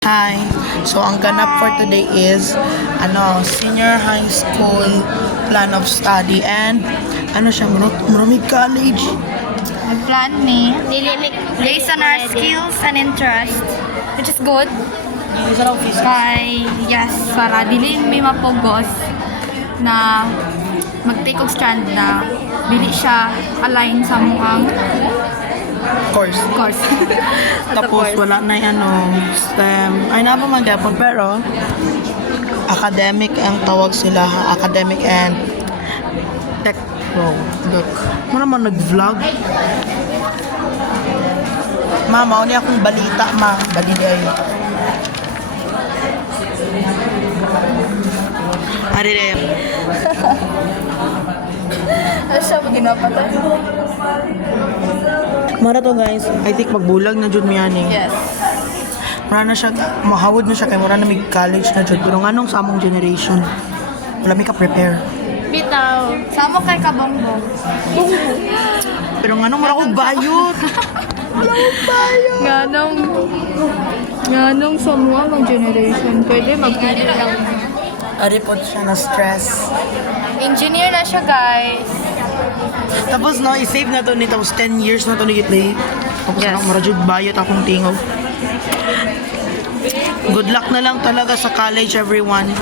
Hi. So ang ganap for today is senior high school plan of study and Marumi College. Nag-plan me based on our skills and interest, which is good. Kay, yes, para dili may mapugos na mag-take of stand na dili siya align sa muang Course. Tapos wala na STEM. Ay na pa magyapon pero academic ang tawag sila, academic and tech. Oh, look. Mo naman nag-vlog. Mama, ni akong balita, ma. Dali ay. Ari rin. Ano siya ginapatay? Mara to guys, I think magbulag na jud mi ani. Yes. Mara na siya, mahawod na siya kay mara na may college na jud. Pero nganong sa among generation, wala mi ka prepare. Bitaw. Samo kay kabongbong. Pero nganong mara ko bayot. Wala ko bayot. Nganong sa mga ng generation, pwede magpili lang. Ari po siya na stress. Engineer na siya, guys. Tapos no, i-save na to ni tapos 10 years na to ni Gitlay. Tapos Yes. mara jud bayot akong tingog. Good luck na lang talaga sa college everyone.